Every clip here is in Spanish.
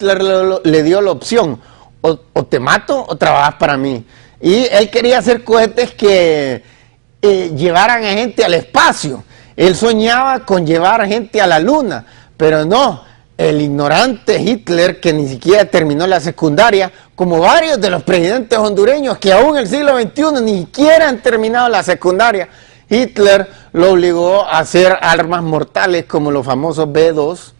le dio la opción, o te mato o trabajas para mí. Y él quería hacer cohetes que llevaran a gente al espacio. Él soñaba con llevar a gente a la luna, pero no, el ignorante Hitler, que ni siquiera terminó la secundaria, como varios de los presidentes hondureños que aún en el siglo XXI ni siquiera han terminado la secundaria, Hitler lo obligó a hacer armas mortales como los famosos B-2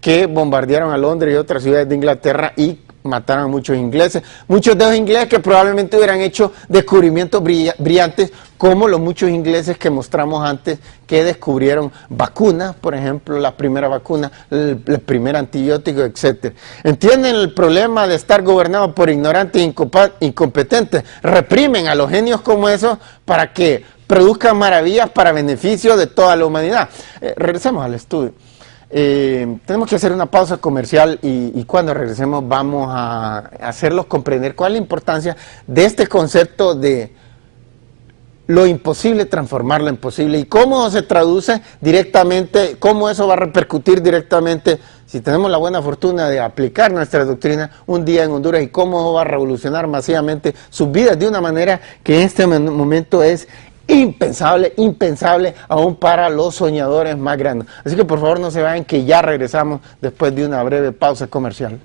que bombardearon a Londres y otras ciudades de Inglaterra y mataron a muchos ingleses. Muchos de los ingleses que probablemente hubieran hecho descubrimientos brillantes, como los muchos ingleses que mostramos antes que descubrieron vacunas, por ejemplo, la primera vacuna, el primer antibiótico, etc. ¿Entienden el problema de estar gobernado por ignorantes e incompetentes? Reprimen a los genios como esos para que produzcan maravillas para beneficio de toda la humanidad. Regresemos al estudio. Tenemos que hacer una pausa comercial y cuando regresemos vamos a hacerlos comprender cuál es la importancia de este concepto de lo imposible transformarlo en posible y cómo se traduce directamente, cómo eso va a repercutir directamente si tenemos la buena fortuna de aplicar nuestra doctrina un día en Honduras y cómo va a revolucionar masivamente sus vidas de una manera que en este momento es impensable aún para los soñadores más grandes. Así que por favor no se vayan, que ya regresamos después de una breve pausa comercial.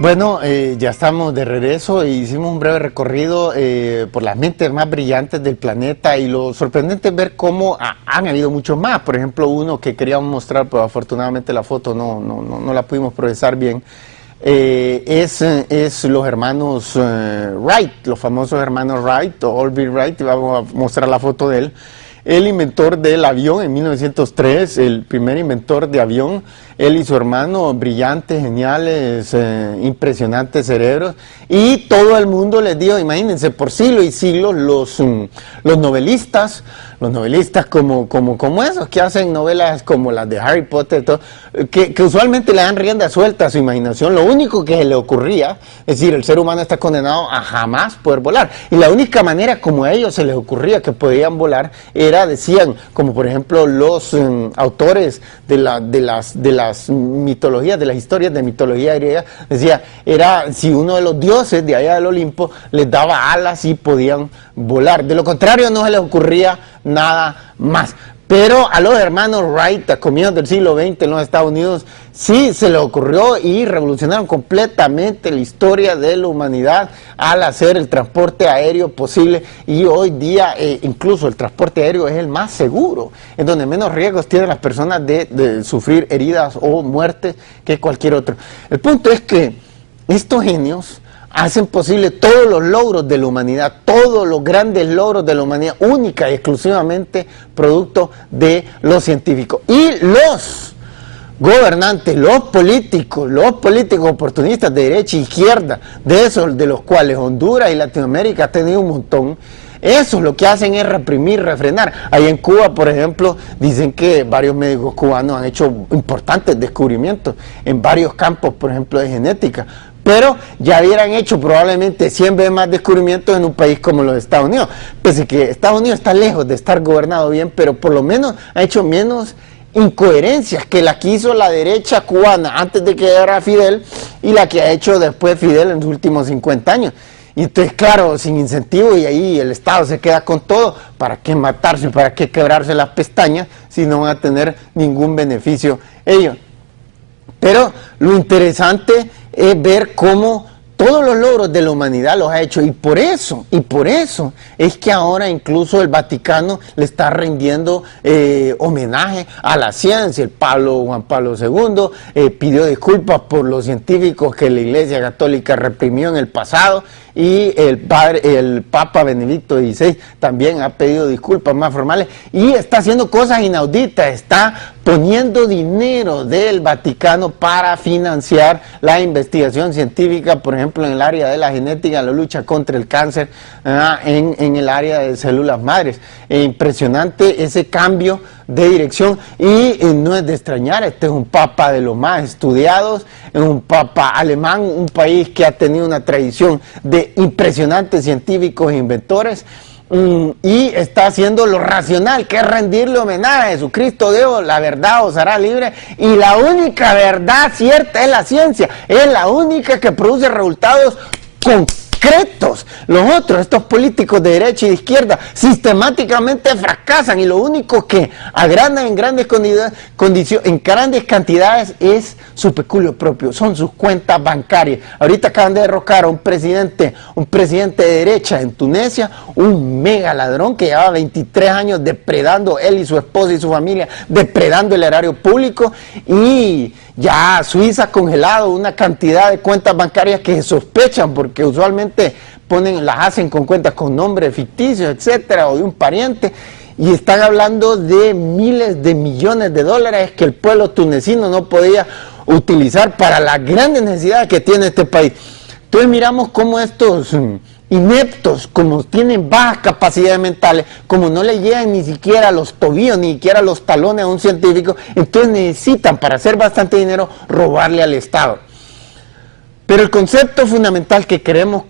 Bueno, ya estamos de regreso y hicimos un breve recorrido por las mentes más brillantes del planeta y lo sorprendente es ver cómo han habido muchos más. Por ejemplo, uno que queríamos mostrar, pero afortunadamente la foto no la pudimos procesar bien, es los hermanos Wright, los famosos hermanos Wright o Orville Wright, y vamos a mostrar la foto de él. El inventor del avión en 1903, el primer inventor de avión, él y su hermano, brillantes, geniales, impresionantes cerebros, y todo el mundo les dijo, imagínense, por siglos y siglos los novelistas como esos que hacen novelas como las de Harry Potter, todo, que usualmente le dan rienda suelta a su imaginación, lo único que se le ocurría, es decir, el ser humano está condenado a jamás poder volar, y la única manera como a ellos se les ocurría que podían volar era, decían, como por ejemplo los autores de las mitologías, de las historias de mitología griega, decía, era si uno de los dioses de allá del Olimpo les daba alas y podían volar, de lo contrario no se les ocurría nada más. Pero a los hermanos Wright, a comienzos del siglo XX en los Estados Unidos, sí se les ocurrió y revolucionaron completamente la historia de la humanidad al hacer el transporte aéreo posible, y hoy día incluso el transporte aéreo es el más seguro, en donde menos riesgos tienen las personas de sufrir heridas o muertes que cualquier otro. El punto es que estos genios hacen posible todos los logros de la humanidad, todos los grandes logros de la humanidad, única y exclusivamente producto de los científicos. Y los gobernantes, los políticos oportunistas de derecha e izquierda, de esos de los cuales Honduras y Latinoamérica ha tenido un montón, eso lo que hacen es reprimir, refrenar. Ahí en Cuba, por ejemplo, dicen que varios médicos cubanos han hecho importantes descubrimientos en varios campos, por ejemplo, de genética, pero ya hubieran hecho probablemente 100 veces más descubrimientos en un país como los Estados Unidos. Pese a que Estados Unidos está lejos de estar gobernado bien, pero por lo menos ha hecho menos incoherencias que la que hizo la derecha cubana antes de que llegara Fidel y la que ha hecho después Fidel en los últimos 50 años. Y entonces, claro, sin incentivo, y ahí el Estado se queda con todo. ¿Para qué matarse, para qué quebrarse las pestañas si no van a tener ningún beneficio ellos? Pero lo interesante es ver cómo todos los logros de la humanidad los ha hecho, y por eso es que ahora incluso el Vaticano le está rindiendo homenaje a la ciencia. El Juan Pablo II pidió disculpas por los científicos que la Iglesia Católica reprimió en el pasado, y el Papa Benedicto XVI también ha pedido disculpas más formales y está haciendo cosas inauditas, está poniendo dinero del Vaticano para financiar la investigación científica, por ejemplo, en el área de la genética, la lucha contra el cáncer, en el área de células madres. Impresionante ese cambio de dirección y no es de extrañar, este es un papa de los más estudiados, es un papa alemán, un país que ha tenido una tradición de impresionantes científicos e inventores. Y está haciendo lo racional, que es rendirle homenaje a Jesucristo, Dios, la verdad os hará libre, y la única verdad cierta es la ciencia, es la única que produce resultados concretos. Los otros, estos políticos de derecha y de izquierda, sistemáticamente fracasan y lo único que agrandan en grandes cantidades es su peculio propio, son sus cuentas bancarias. Ahorita acaban de derrocar a un presidente de derecha en Tunisia, un mega ladrón que llevaba 23 años depredando, él y su esposa y su familia, depredando el erario público, y ya Suiza ha congelado una cantidad de cuentas bancarias que se sospechan, porque usualmente las hacen con cuentas con nombres ficticios, etcétera, o de un pariente, y están hablando de miles de millones de dólares que el pueblo tunecino no podía utilizar para las grandes necesidades que tiene este país. Entonces miramos cómo estos ineptos, como tienen bajas capacidades mentales, como no le llegan ni siquiera a los tobillos, ni siquiera a los talones a un científico, entonces necesitan, para hacer bastante dinero, robarle al Estado. Pero el concepto fundamental que queremos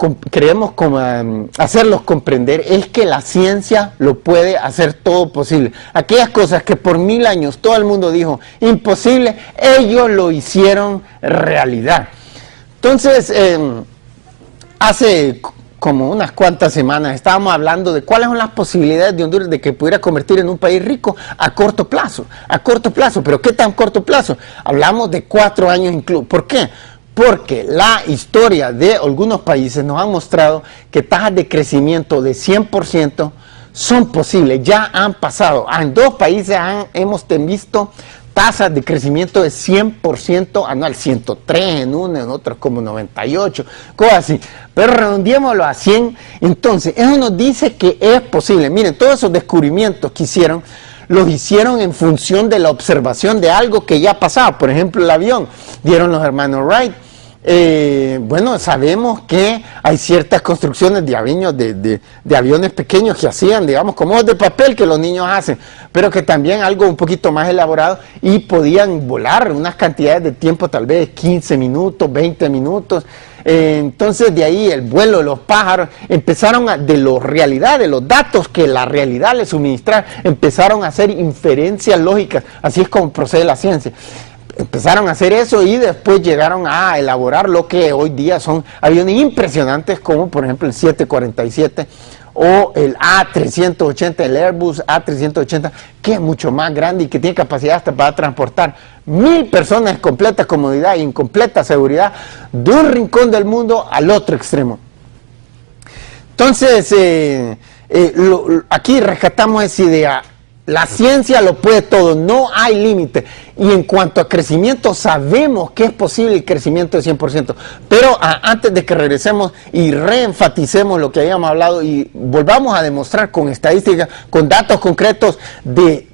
hacerlos comprender es que la ciencia lo puede hacer todo posible. Aquellas cosas que por 1000 años todo el mundo dijo imposible, ellos lo hicieron realidad. Entonces, hace como unas cuantas semanas estábamos hablando de cuáles son las posibilidades de Honduras de que pudiera convertir en un país rico a corto plazo, pero ¿qué tan corto plazo? Hablamos de 4 años incluso. ¿Por qué? Porque la historia de algunos países nos ha mostrado que tasas de crecimiento de 100% son posibles, ya han pasado. En 2 países hemos visto tasas de crecimiento de 100% anual, 103 en uno, en otros como 98, cosas así. Pero redondeémoslo a 100, entonces eso nos dice que es posible. Miren, todos esos descubrimientos que hicieron, los hicieron en función de la observación de algo que ya pasaba. Por ejemplo, el avión, dieron los hermanos Wright. Bueno, sabemos que hay ciertas construcciones de aviones pequeños que hacían, digamos, como de papel que los niños hacen, pero que también algo un poquito más elaborado y podían volar unas cantidades de tiempo, tal vez 15 minutos, 20 minutos. Entonces de ahí el vuelo de los pájaros empezaron de los datos que la realidad les suministraba, empezaron a hacer inferencias lógicas. Así es como procede la ciencia. Empezaron a hacer eso y después llegaron a elaborar lo que hoy día son aviones impresionantes, como por ejemplo el 747 o el A380, el Airbus A380, que es mucho más grande y que tiene capacidad hasta para transportar 1000 personas en completa comodidad y en completa seguridad de un rincón del mundo al otro extremo. Entonces, aquí rescatamos esa idea. La ciencia lo puede todo, no hay límite. Y en cuanto a crecimiento, sabemos que es posible el crecimiento de 100%. Pero antes de que regresemos y reenfaticemos lo que habíamos hablado y volvamos a demostrar con estadísticas, con datos concretos de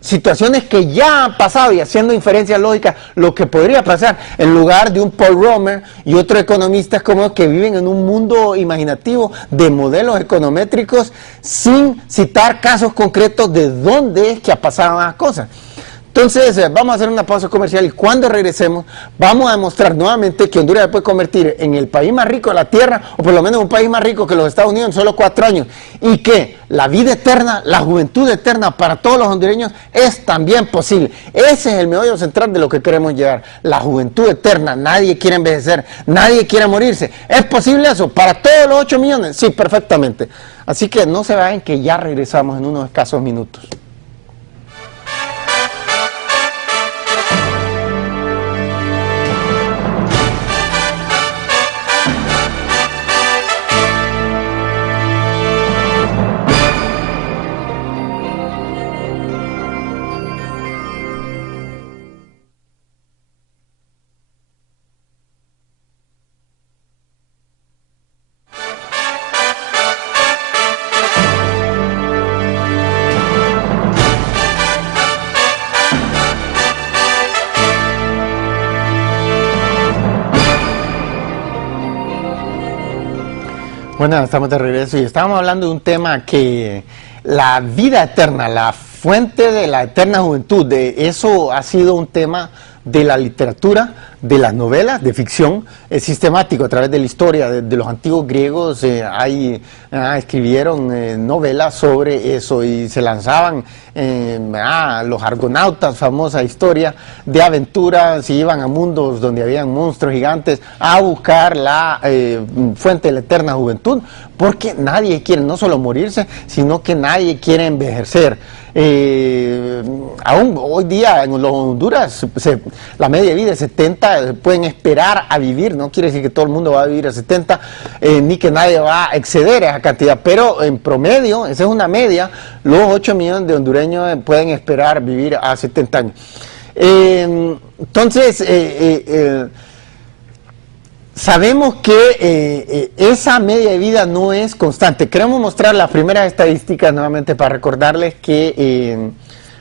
situaciones que ya han pasado y haciendo inferencias lógicas, lo que podría pasar, en lugar de un Paul Romer y otros economistas como que viven en un mundo imaginativo de modelos econométricos sin citar casos concretos de dónde es que ha pasado las cosas. Entonces, vamos a hacer una pausa comercial y cuando regresemos vamos a demostrar nuevamente que Honduras se puede convertir en el país más rico de la tierra, o por lo menos un país más rico que los Estados Unidos en solo 4 años, y que la vida eterna, la juventud eterna para todos los hondureños es también posible. Ese es el meollo central de lo que queremos llegar, la juventud eterna. Nadie quiere envejecer, nadie quiere morirse. ¿Es posible eso para todos los 8 millones? Sí, perfectamente. Así que no se vayan, que ya regresamos en unos escasos minutos. Bueno, estamos de regreso y estábamos hablando de un tema que la vida eterna, la fuente de la eterna juventud, de eso ha sido un tema de la literatura, de las novelas, de ficción, sistemático a través de la historia de los antiguos griegos. Escribieron novelas sobre eso y se lanzaban los argonautas, famosa historia de aventuras, se iban a mundos donde habían monstruos gigantes a buscar la fuente de la eterna juventud, porque nadie quiere no solo morirse, sino que nadie quiere envejecer. Aún hoy día en los Honduras la media de vida es 70, pueden esperar a vivir, no quiere decir que todo el mundo va a vivir a 70, ni que nadie va a exceder esa cantidad, pero en promedio, esa es una media, los 8 millones de hondureños pueden esperar vivir a 70 años. Entonces, sabemos que esa media de vida no es constante. Queremos mostrar las primeras estadísticas nuevamente para recordarles que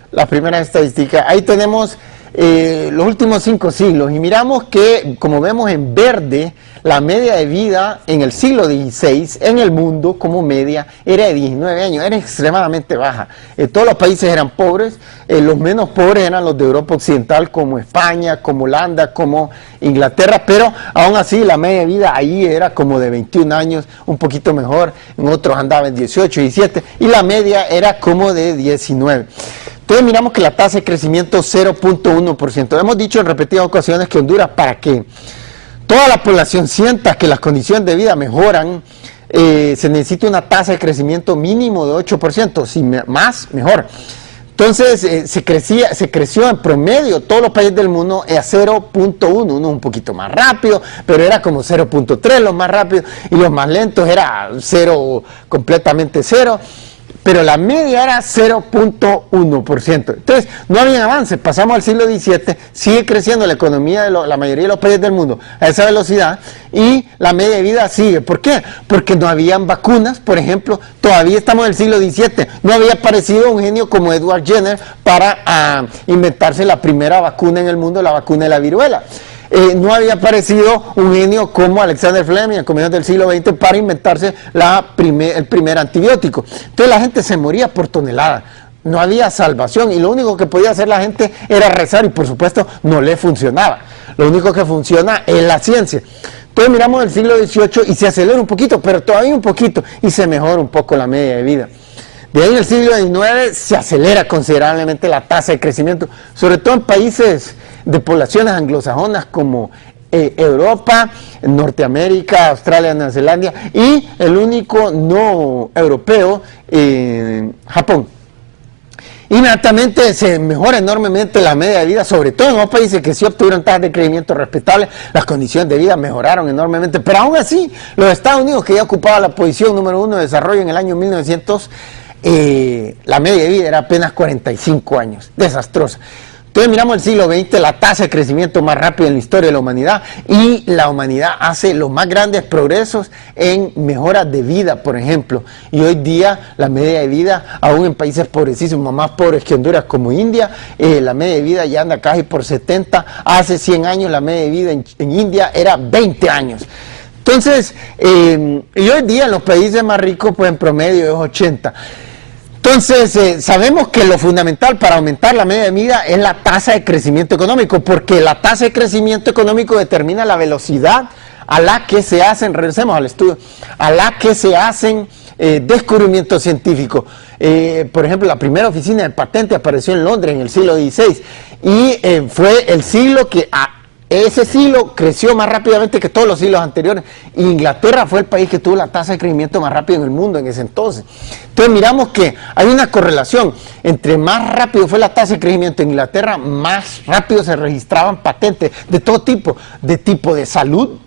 las primeras estadísticas, ahí tenemos los últimos 5 siglos y miramos que, como vemos en verde, la media de vida en el siglo XVI en el mundo como media era de 19 años, era extremadamente baja. Todos los países eran pobres, los menos pobres eran los de Europa Occidental como España, como Holanda, como Inglaterra, pero aún así la media de vida ahí era como de 21 años, un poquito mejor, en otros andaba en 18, 17 y la media era como de 19. Entonces miramos que la tasa de crecimiento 0.1%. Hemos dicho en repetidas ocasiones que Honduras, para que toda la población sienta que las condiciones de vida mejoran, se necesita una tasa de crecimiento mínimo de 8%, si más, mejor. Entonces se creció en promedio todos los países del mundo a 0.1, uno un poquito más rápido, pero era como 0.3 los más rápidos y los más lentos era 0, completamente 0. Pero la media era 0.1%. Entonces, no había avance. Pasamos al siglo XVII, sigue creciendo la economía de la mayoría de los países del mundo a esa velocidad y la media de vida sigue. ¿Por qué? Porque no habían vacunas, por ejemplo. Todavía estamos en el siglo XVII. No había aparecido un genio como Edward Jenner para inventarse la primera vacuna en el mundo, la vacuna de la viruela. No había aparecido un genio como Alexander Fleming a comienzos del siglo XX para inventarse el primer antibiótico. Entonces la gente se moría por toneladas, no había salvación y lo único que podía hacer la gente era rezar y por supuesto no le funcionaba. Lo único que funciona es la ciencia. Entonces miramos el siglo XVIII y se acelera un poquito, pero todavía un poquito y se mejora un poco la media de vida. De ahí en el siglo XIX se acelera considerablemente la tasa de crecimiento, sobre todo en países de poblaciones anglosajonas como Europa, Norteamérica, Australia, Nueva Zelanda y el único no europeo, Japón. Inmediatamente se mejora enormemente la media de vida, sobre todo en los países que sí obtuvieron tasas de crecimiento respetables, las condiciones de vida mejoraron enormemente, pero aún así los Estados Unidos, que ya ocupaba la posición número 1 de desarrollo en el año 1900, la media de vida era apenas 45 años, desastrosa. Entonces miramos el siglo XX, la tasa de crecimiento más rápida en la historia de la humanidad y la humanidad hace los más grandes progresos en mejoras de vida, por ejemplo. Y hoy día la media de vida, aún en países pobrecísimos, más pobres que Honduras como India, la media de vida ya anda casi por 70. Hace 100 años la media de vida en India era 20 años. Entonces, y hoy día en los países más ricos, pues en promedio es 80. Entonces, sabemos que lo fundamental para aumentar la media de vida es la tasa de crecimiento económico, porque la tasa de crecimiento económico determina la velocidad a la que se hacen, regresemos al estudio, a la que se hacen descubrimientos científicos. Por ejemplo, la primera oficina de patente apareció en Londres en el siglo XVI y fue el siglo que ese siglo creció más rápidamente que todos los siglos anteriores. Inglaterra fue el país que tuvo la tasa de crecimiento más rápido en el mundo en ese entonces. Entonces miramos que hay una correlación. Entre más rápido fue la tasa de crecimiento en Inglaterra, más rápido se registraban patentes de todo tipo de salud,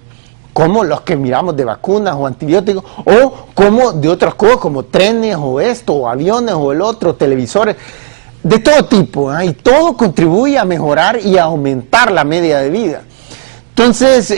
como los que miramos de vacunas o antibióticos, o como de otras cosas como trenes o esto, o aviones o el otro, televisores. De todo tipo, y todo contribuye a mejorar y a aumentar la media de vida. Entonces,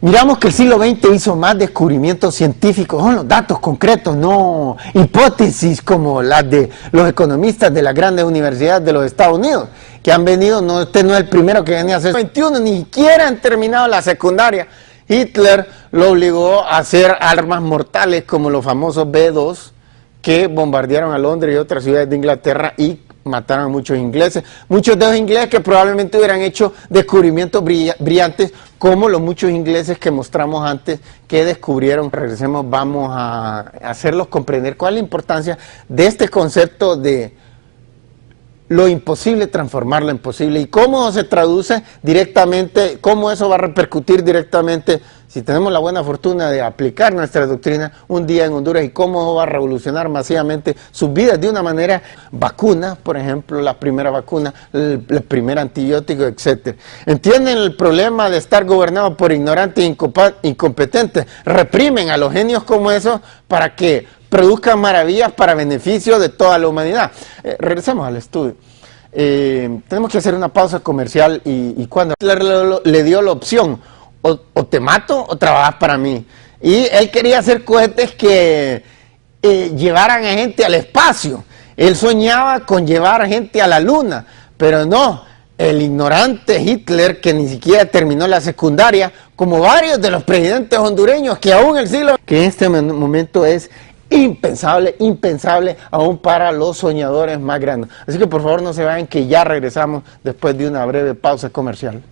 miramos que el siglo XX hizo más descubrimimentos científicos, son los datos concretos, no hipótesis como las de los economistas de las grandes universidades de los Estados Unidos, que han venido, usted no es el primero que venía a hacer 21, ni siquiera han terminado la secundaria, Hitler lo obligó a hacer armas mortales como los famosos B-2 que bombardearon a Londres y otras ciudades de Inglaterra y mataron a muchos ingleses. Muchos de los ingleses que probablemente hubieran hecho descubrimientos brillantes como los muchos ingleses que mostramos antes que descubrieron. Regresemos, vamos a hacerlos comprender cuál es la importancia de este concepto de lo imposible, transformarlo en posible, y cómo se traduce directamente, cómo eso va a repercutir directamente si tenemos la buena fortuna de aplicar nuestra doctrina un día en Honduras, y cómo va a revolucionar masivamente sus vidas de una manera. Vacunas, por ejemplo, la primera vacuna, el primer antibiótico, etc. ¿Entienden el problema de estar gobernados por ignorantes e incompetentes? Reprimen a los genios como esos para que produzcan maravillas para beneficio de toda la humanidad. Regresemos al estudio. Tenemos que hacer una pausa comercial y cuando le dio la opción, o te mato o trabajas para mí. Y él quería hacer cohetes que llevaran a gente al espacio. Él soñaba con llevar a gente a la luna, pero no. El ignorante Hitler, que ni siquiera terminó la secundaria, como varios de los presidentes hondureños, que aún el siglo, que en este momento es impensable aún para los soñadores más grandes. Así que por favor no se vayan, que ya regresamos después de una breve pausa comercial.